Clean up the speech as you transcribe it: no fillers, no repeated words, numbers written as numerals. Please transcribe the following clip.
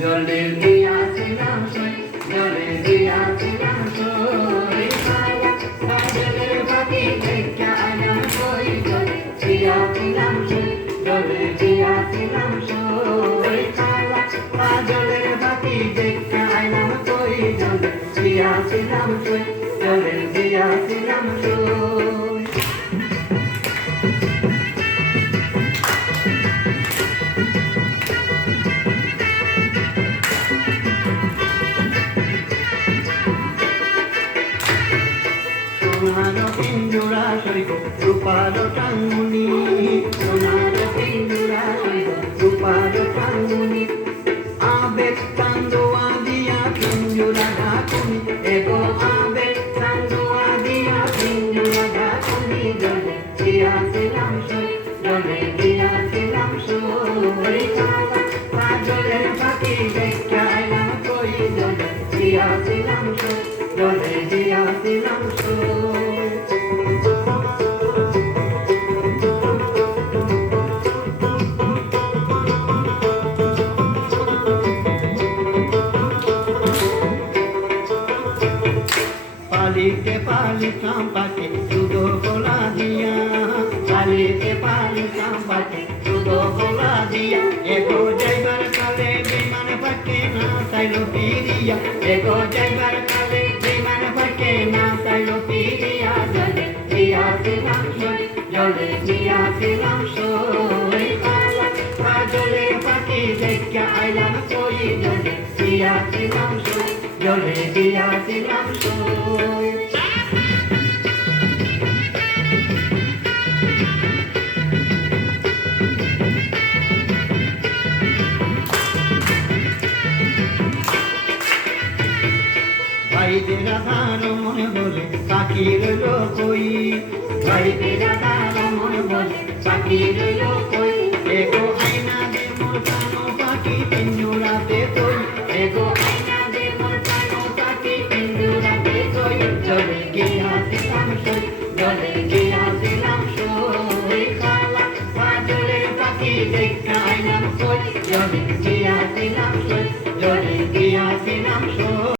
জলে দিয়াছিলাম সই, জলে দিয়াছিলাম সই, কাজলের বাতি দেখা আইলাম সই, জলে দিয়াছিলাম সই, জলে দিয়াছিলাম সই, কাজলের বাতি দেখা আইলাম সই, জলে দিয়াছিলাম সই, জলে দিয়াছিলাম সই। সোনার পিঞ্জরা সইব রূপার টাঙ্গুনি, সোনার পিঞ্জরা সইব রূপার টাঙ্গুনি, আবেগ চান্দোয়া দিয়া পিঞ্জরা ঢাকুনি, এগো আবেগ চান্দোয়া দিয়া পিঞ্জরা ঢাকুনি, জলে দিয়াছিলাম সই, জলে দিয়াছিলাম সই, কাজলের বাতি দেখা আইলাম সই, জলে দিয়াছিলাম সই, জলে দিয়াছিলাম সই। পালিতে পালিতাম পাকে দুধ গোলা দিয়া, পালিতে পালিতাম পাকে দুধ গোলা দিয়া, এগো যাইবার কালে বিমান পাকে না চাইলো ফিরিয়া, এগো যাইবার কালে বিমান পাকে না চাইলো ফিরিয়া, জলে দিয়াছিলাম সই, জলে দিয়াছিলাম সই, কাজলের পাখি দেখা আইলাম সই, জলে দিয়াছিলাম সই, জলে দিয়াছিলাম সই। ভাইদের আধার মনে বলে পাখি রইল কই, ভাইদের আধার মনে বলে পাখি রইল কই, এগো আইনা দে মোর প্রাণ পাখি পিঞ্জরাতে কই, এগো আইনা দে মোর প্রাণ পাখি পিঞ্জরাতে কই, জলে গিয়াছিলাম সই, জলে গিয়াছিলাম সই, কাজলের পাখি দেখা আইলাম সই, জলে গিয়াছিলাম সই, জলে গিয়াছিলাম সই।